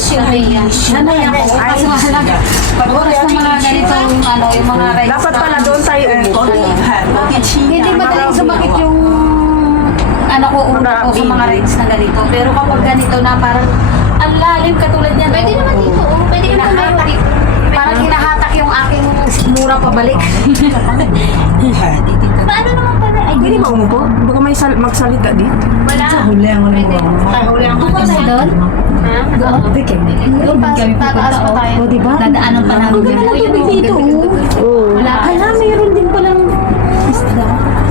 Nanay ako. Kasi mahalaga. Pag oras ng mga ganitong, yung mga rights. Dapat pala doon tayo umupo. Hindi madaling sumakit yung ulo ko sa mga rights na ganito. Pero kapag ganito na parang ang lalim katulad niyan. Pwede naman dito. Pwede naman dito. Parang hinahatak yung aking mura pabalik. Paano naman pala? Pwede ba umupo? Baka may magsalita dito. Wala. Huli ang mga doon? Ha? Doon tataas pa tayo. O, diba? Dadaanan pa namin. Ang ganda ng tubig dito. Oo. Wala. Hala, mayroon din palang isda.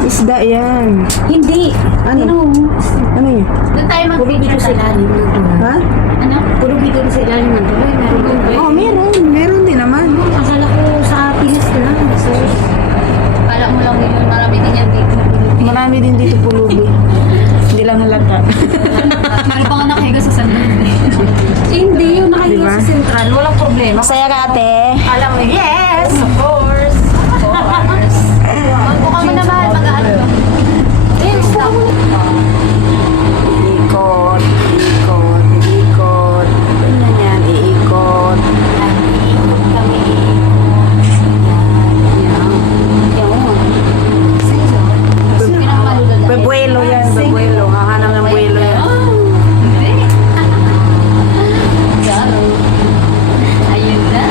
Isda yan. Hindi. Ano? Ano yun? Doon tayo Puro dito sa ilalim ng tulay. Ha? Ano? Puro dito sa ilalim ng tulay. Meron din ba? Oo, meron. Meron din naman. Akala ko sa Pinas lang. So, Kala mo lang yun. Marami din yan dito. Marami din dito pulubi. Hindi lang halata. Meron pa nga nakahiga sa sandal. hindi. Yung nakahiga Diba? sa sentral. Walang problema. Masaya ka, ate? Alam mo, yes! Of course! Of course! Magbuka mo na mahal. Mag-ano ba? Eh, buka mo na. Ikot, ikot, ikot. Ganyan yan, iikot. Bebuelo yan, bebuelo. Hahanap ng buelo yan. Ayun na.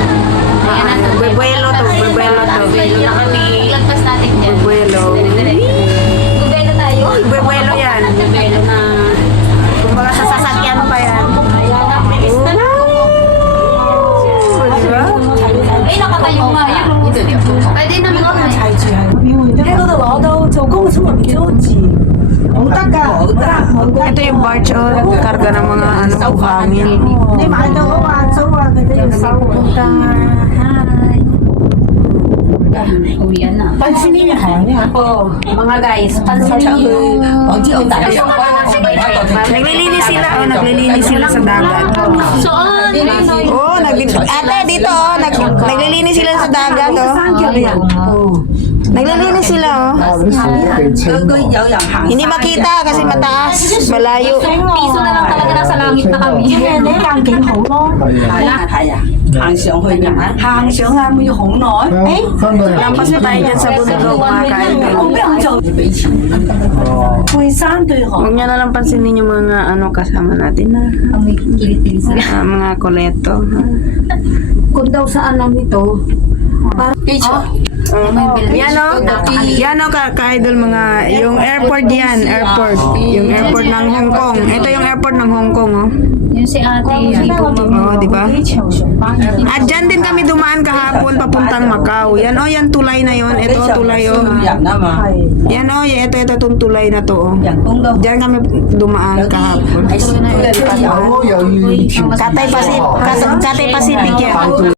Ayan na. Bebuelo to, bebuelo to. Bebuelo na kami. Lagpas natin dyan. Bebuelo. Bebuelo tayo. Bebuelo yan. Bebuelo na. Kumbaga sa sasakyan pa yan. Ayan na. Bilis na lang. Diba? Ay, nakatayo nga. Ito, dito. Pwede naman tayo. 喺嗰度攞到做工嘅生活幾多字？冇得㗎，冇得。 Ito yung barge o karga ng mga buhangin. 你買到啊嘛，租啊，佢都要收㗎。 Uwian na. 但係呢行呢？ Oh, mga guys, pansinin niyo. 港珠澳大學。 Naglilinis sila, naglilinis sila sa dagat. Saan? Oh, ate dito, naglilinis sila sa dagat, oh. Naglilinis sila, oh. 有人行。 Hindi makita kasi mataas, malayo. Piso na lang talaga nasa langit na kami. 你間景好咯。係啊係啊，行上去㗎，行上啊咪要好耐。誒， Lampas na tayo dyan sa bundok, mga kaidol. 我邊有做？俾錢。配衫對鞋。 Huwag niya na lang pansinin yung mga kasama natin na Kami kilit-kilit sila. mga koleto. kung daw sa alam ito, Yan o ka-idol mga, yung airport yan, airport. Yung airport ng Hong Kong. Ito yung airport ng Hong Kong, oh. Yun si ate. Oo, di ba? At dyan din kami dumaan kahapon papuntang Macau. Yan o, yan tulay na yon. Ito tulay o. 人啊嘛， Yan o, ito itong tulay na to o. 人工都 Diyan kami dumaan kahapon.有有要條 Cathay Pacific yan.